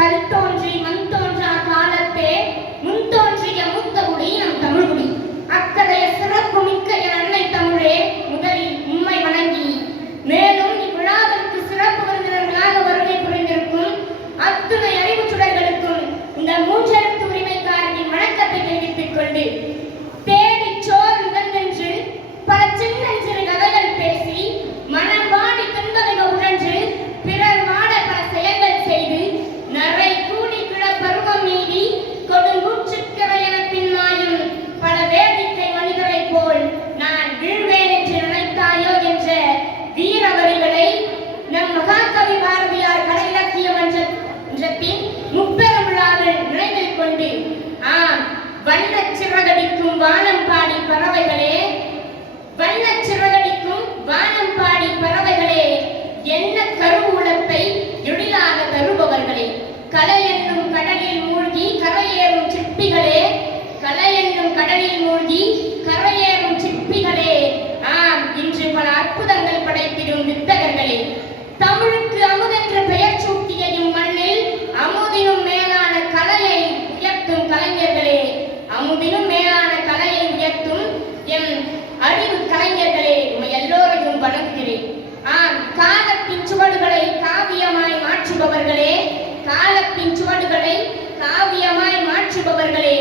கல் தோன்றி மண் தோன்றா காலத்தே முன் தோன்றிய மூத்தகுடி நம் தமிழ்குடி. அத்தகைய சிறப்பு மிக்க என் அன்னை தமிழே, முதலில் உம்மை வணங்கி மேலும் இவ்விழாவிற்கு சிறப்பு விருந்தினர்களாக வருகை புரிந்திருக்கும் அத்துணை அறிவு சுடர்களுக்கும் இந்த மூன்றெழுத்து உரிமைக்காரரின் வணக்கத்தை தெரிவித்துக் கொண்டு, தேடி சோர் உகந்தென்று பல சின்னஞ்சிறு கதைகள் பேசி மனம் வாடி துன்பமிக உழன்று பிறர் வாட பல செயல்கள் செய்து நரை கூடி கிழ பருவம் மீறி கொடுங்கூற்றுக்கிற என பின்னாயும் பல வேடிக்கை மனிதரை போல் நான் வீழ்வேன் என்று நினைத்தாயோ என்ற வீர வரிகளை நம் மகாகவி பாரதியார் கலை இலக்கியம் என்ற பின் முப்பெரும் விழாவில் நினைவில் கொண்டு, வண்ணச் சிறகடிக்கும் வானம் பாடி பறவைகளே, வண்ணச் சிறகடிக்கும் வானம் பாடி பறவைகளே, என்ன கருவூலத்தை எழிலாக தருபவர்களே, கலை என்னும் கடலில் மூழ்கி கரையேறும் சிற்பிகளே, கலை என்னும் கடலில் மூழ்கி கரையேறும் சிற்பிகளே, இன்று பல அற்புதங்கள் படைத்திடும் வித்தகர்களே, தமிழுக்கு அமுதென்ற பெயர் சூட்டிய இம்மண்ணில் அமுதினும் மேலான கலையை உயர்த்தும் கலைஞர்களே, அமுதினும் மேலான கலையை உயர்த்தும் எம் அறிவு கலைஞர்களே, உமை எல்லோரையும் வணங்குகிறேன். காலத்தின் சுவடுகளை காவியமாய் மாற்றுபவர்களே, காலத்தின் சுவடுகளை காவியமாய் மாற்றுபவர்களே,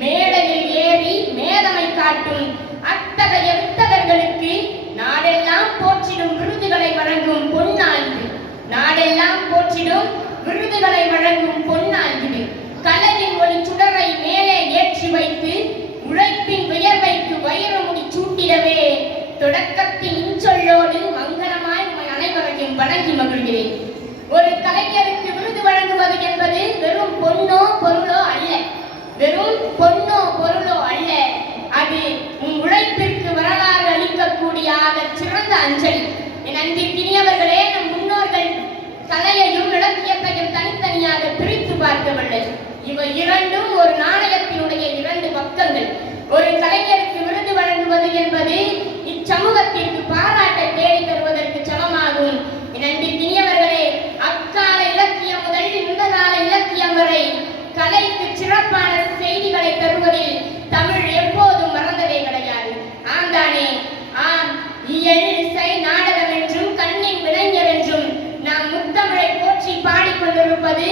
மேடையில் ஏறி மேதமை காட்டும் அத்தகைய வித்தகர்களுக்கு நாடெல்லாம் போற்றிடும் விருதுகளை வழங்கும் பொன்னாள் இது. நாடெல்லாம் போற்றிடும் விருதுகளை வழங்கும் பொன்னாள் இது. கலையின் ஒளி சுடரை மேலே ஏற்றி வைத்து உழைப்பின் வியர்வைக்கு வைரமுடி சூட்டிடவே தொடக்கத்தின் இன்சொல்லோடு மங்களமாய் அனைவரையும் வணங்கி மகிழ்கிறேன். ஒரு கலைஞருக்கு விருது வழங்குவது என்பது வெறும் பொன்னோ பொருளோ அல்ல, வெறும் பொன்னோ பொருளோ அல்ல. அது உன் உழைப்பிற்கு வரலாறு அளிக்கக்கூடிய சிறந்த அஞ்சலி. என் அன்பிற்கினியவர்களே, நம் முன்னோர்கள் கலையையும் இலக்கியத்தையும் தனித்தனியாக பிரித்து பார்க்கவில்லை. இவை இரண்டும் ஒரு நாணயத்தினுடைய இரண்டு பக்கங்கள். ஒரு கலைஞருக்கு விருது வழங்குவது என்பது இச்சமூகத்திற்கு பாராட்டை தேடி தருவதற்கு சமமாகும். என் அன்பிற்கினியவர்களே, அக்கால இலக்கியம் முதல் இந்த கால இலக்கியம் வரை கலைக்கு சிறப்பான செய்திகளை தருவதில் தமிழ் எப்போதும் மறந்ததே கிடையாது. ஆம்தானே? இயல் இசை நாடகம் என்றும் கண்ணின் விளைஞர் என்றும் நாம் முத்தமிழை போற்றி பாடிக்கொண்டிருப்பது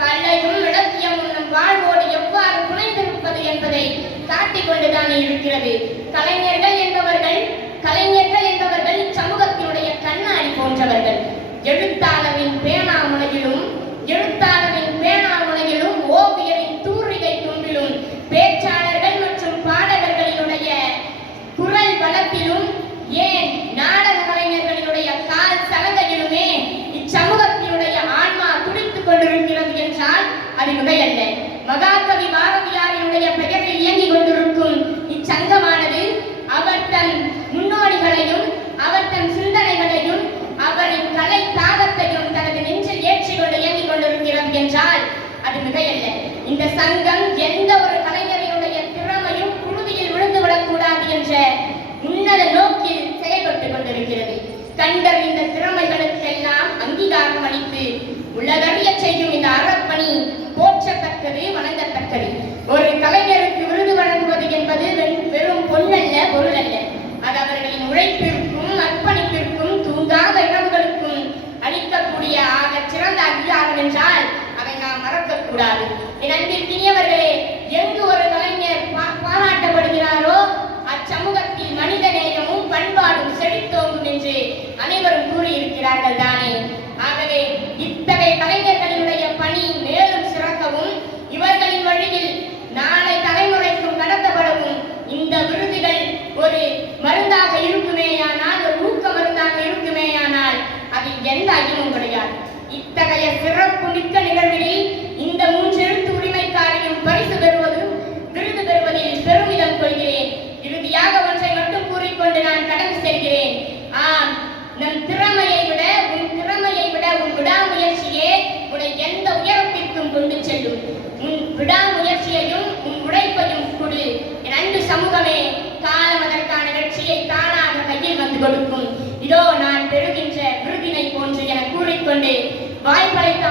கலையும் இலக்கியமும் நம் வாழ்வோடு எவ்வாறு புனைந்திருப்பது என்பதை காட்டிக்கொண்டுதானே இருக்கிறது. கலைஞர்கள் என்பவர்கள் இச்சமூகத்தினுடைய கண்ணாடி போன்றவர்கள். எழுத்தாளரின் பேனாமுனையிலும் ஓவியரின் தூரிகை தும்பிலும் பேச்சாளர்கள் மற்றும் பாடகர்களினுடைய குரல் வளத்திலும் ஏன் நாடக கலைஞர்களினுடைய கால் சலங்கையிலுமே இச்சமூகத்தினுடைய ஆன்மா துடித்துக் கொண்டிருக்கிறது என்றால் அது மிகையல்ல. மகாகவி பாரதியாரினுடைய பெயரில் இயங்கிக் கொண்டிருக்கும் இச்சங்கமானது அவர் தன் முன்னோடிகளையும் அவர் தன் சிந்தனைகளையும் அவரின் கலை தாகத்தையும் தனது நெஞ்சில் ஏற்றிக்கொண்டு இயங்கிக் கொண்டிருக்கிறது என்றால் அது மிகையல்ல. இந்த சங்கம் எந்த ஒரு கலைஞரினுடைய திறமையும் புழுதியில் விழுந்துவிடக்கூடாது என்ற உன்னத நோக்கில் செயல்பட்டுக் கொண்டிருக்கிறது. கண்டறிந்த திறமைகளுக்கெல்லாம் அங்கீகாரம் அளித்து உலகறிய செய்யும் இந்த அறப்பணி போற்றத்தக்கது, வணங்கத்தக்கது. ஒரு கலைஞருக்கு விருது வழங்குவது என்பது வெறும் பொன்னல்ல, பொருள் அல்ல. அது அவர்களின் உழைப்பிற்கும் அர்ப்பணிப்பிற்கும் தூங்காத இரவுகளுக்கும் அளிக்கக்கூடிய சிறந்த அங்கீகாரம் என்றால் அதை நாம் மறக்கக்கூடாது. என் அன்பிற்கினியவர்களே, எங்கு ஒரு கலைஞர் பாராட்டப்படுகிறாரோ அச்சமூகத்தில் மனித நேயமும் பண்பாடும் செழித்தோங்கும் என்று அனைவரும் கூறியிருக்கிறார்கள் தானே. ஆகவே இத்தகைய கலைஞர்களினுடைய பணி மேலும் சிறக்கவும் இவர்களின் வழியில் நாளை தலைமுறைக்கும் கடத்தப்படவும் இந்த விருதுகள் ஒரு மருந்தாக இருக்குமேயானால், ஒரு ஊக்க மருந்தாக இருக்குமேயானால் அதில் எந்த ஐயமும் கிடையாது. இத்தகைய சிறப்பு மிக்க நிகழ்வில் இந்த மூன்றெழுத்து உரிமைக்காரையும் பரிசு பெறுவதும் விருது பெறுவதில் பெருமிதம் கொள்கிறேன். இறுதியாக ஒன்றை மட்டும் கூறிக்கொண்டு நான் கடந்து செல்கிறேன். நம் திறமையை விட உன் விடாமுயற்சியே உன்னை எந்த உயரத்திற்கும் கொண்டு செல்லும். உன் விடாமுயற்சியையும் உன் உழைப்பையும் கொடு. என் அன்பு சமூகமே, காலம் அதற்கான வெற்றியை தானாக கையில் வந்து கொடுக்கும். இதோ நான் பெறுகின்ற விருதினை போன்று என கூறிக்கொண்டு வாய்ப்பளித்த